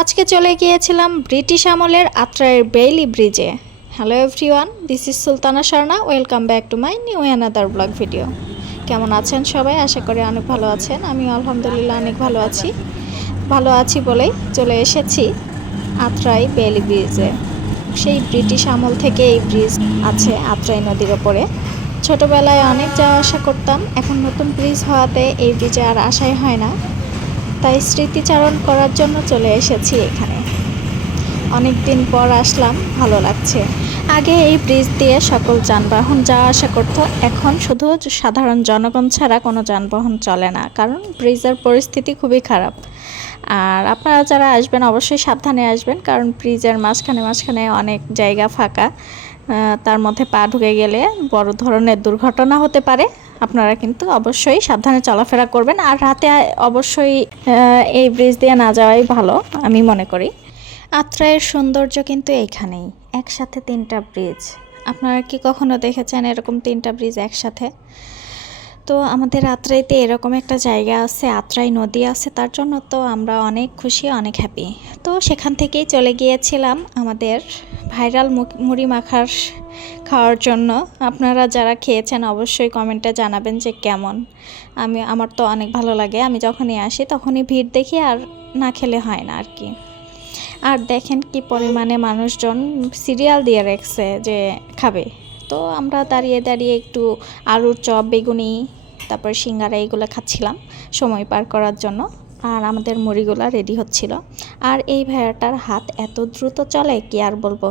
আজকে চলে গিয়েছিলাম ব্রিটিশ আমলের আত্রাইয়ের বেইলি ব্রিজে। Hello everyone, this is Sultana Sharma. Welcome back to my new another blog video. কেমন আছেন সবাই? আশা করি অনেক ভালো আছেন। আমি আলহামদুলিল্লাহ অনেক ভালো আছি। ভালো আছি বলেই চলে এসেছি আত্রাই বেইলি ব্রিজে। সেই ব্রিটিশ আমল থেকে এই ব্রিজ আছে আত্রাই নদীর ওপরে। ছোটোবেলায় অনেক যাওয়া আসা করতাম, এখন নতুন ব্রিজ হওয়াতে এই ব্রিজে আর আসাই হয় না, তাই স্মৃতিচারণ করার জন্য চলে এসেছি এখানে। অনেক দিন পর আসলাম, ভালো লাগছে। আগে এই ব্রিজ দিয়ে সকল যানবাহন যাওয়া আসা করতো, এখন শুধু সাধারণ জনগণ ছাড়া কোনো যানবাহন চলে না, কারণ ব্রিজের পরিস্থিতি খুবই খারাপ। আর আপনারা যারা আসবেন অবশ্যই সাবধানে আসবেন, কারণ ব্রিজের মাঝখানে অনেক জায়গা ফাঁকা, তার মধ্যে পা ঢুকে গেলে বড় ধরনের দুর্ঘটনা হতে পারে। আপনারা কিন্তু অবশ্যই সাবধানে চলাফেরা করবেন, আর রাতে অবশ্যই এই ব্রিজ দিয়ে না যাওয়াই ভালো আমি মনে করি। আত্রাইয়ের সৌন্দর্য কিন্তু এইখানেই, একসাথে তিনটা ব্রিজ। আপনারা কি কখনো দেখেছেন এরকম তিনটা ব্রিজ একসাথে? তো আমাদের আত্রাইতে এরকম একটা জায়গা আছে, আত্রাই নদী আছে, তার জন্য তো আমরা অনেক খুশি, অনেক হ্যাপি। তো সেখান থেকেই চলে গিয়েছিলাম আমাদের ভাইরাল মুড়ি মাখার খাওয়ার জন্য। আপনারা যারা খেয়েছেন অবশ্যই কমেন্টে জানাবেন যে কেমন। আমার তো অনেক ভালো লাগে, আমি যখনই আসি তখনই ভিড় দেখি, আর না খেলে হয় না আর কি। আর দেখেন কি পরিমাণে মানুষজন সিরিয়াল দিয়ে রাখছে যে খাবে। তো আমরা দাঁড়িয়ে দাঁড়িয়ে একটু আলুর চপ, বেগুনি, তারপর সিঙ্গারা এগুলো খাচ্ছিলাম সময় পার করার জন্য। আর আমাদের মুড়িগুলো রেডি হচ্ছিল। আর এই ভাইয়াটার হাত এত দ্রুত চলে কি আর বলবো,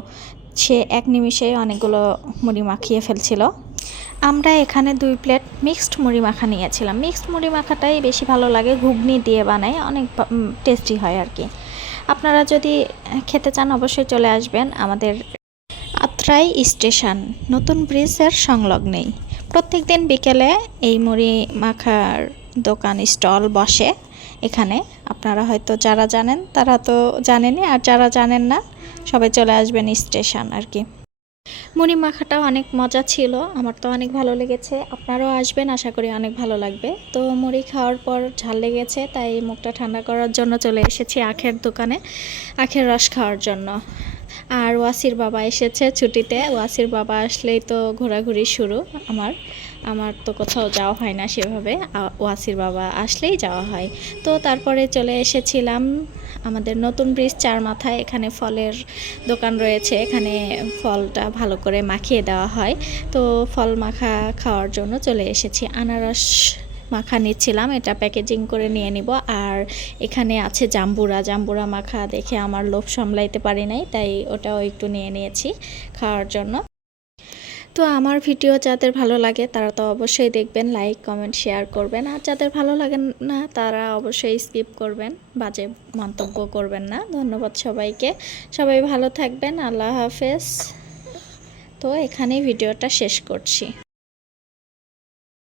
সে এক নিমিষে অনেকগুলো মুড়ি মাখিয়ে ফেলছিল। আমরা এখানে 2 প্লেট মিক্সড মুড়ি মাখা নিয়েছিলাম। মিক্সড মুড়ি মাখাটাই বেশি ভালো লাগে, ঘুগনি দিয়ে বানায়, অনেক টেস্টি হয় আর কি। আপনারা যদি খেতে চান অবশ্যই চলে আসবেন আমাদের আত্রাই স্টেশন, নতুন ব্রিজের সংলগ্নেই। প্রত্যেক দিন বিকেলে এই মুড়ি মাখার দোকান স্টল বসে এখানে। আপনারা হয়তো যারা জানেন তারা তো জানেনই, আর যারা জানেন না সবাই চলে আসবেন স্টেশন আর কি। মুড়ি মাখাটা অনেক মজা ছিল, আমার তো অনেক ভালো লেগেছে। আপনারাও আসবেন, আশা করি অনেক ভালো লাগবে। তো মুড়ি খাওয়ার পর ঝাল লেগেছে, তাই মুখটা ঠান্ডা করার জন্য চলে এসেছি আখের দোকানে আখের রস খাওয়ার জন্য। আর ওয়াসির বাবা এসেছে ছুটিতে। ওয়াসির বাবা আসলেই তো ঘোরাঘুরি শুরু। আমার তো কোথাও যাওয়া হয় না সেভাবে, ওয়াসির বাবা আসলেই যাওয়া হয়। তো তারপরে চলে এসেছিলাম আমাদের নতুন ব্রিজ 4 মাথায়। এখানে ফলের দোকান রয়েছে, এখানে ফলটা ভালো করে মাখিয়ে দেওয়া হয়। তো ফল মাখা খাওয়ার জন্য চলে এসেছি। আনারস মাখা নিচ্ছিলাম, এটা প্যাকেজিং করে নিয়ে নিব। আর এখানে আছে জাম্বুরা মাখা, দেখে আমার লোভ সামলাইতে পারি নাই, তাই ওটাও একটু নিয়ে নিয়েছি খাওয়ার জন্য। তো আমার ভিডিও যাদের ভালো লাগে তারা তো অবশ্যই দেখবেন, লাইক কমেন্ট শেয়ার করবেন। আর যাদের ভালো লাগে না তারা অবশ্যই স্কিপ করবেন, বাজে মন্তব্য করবেন না। ধন্যবাদ সবাইকে, সবাই ভালো থাকবেন, আল্লাহ হাফেজ। তো এখানেই ভিডিওটা শেষ করছি।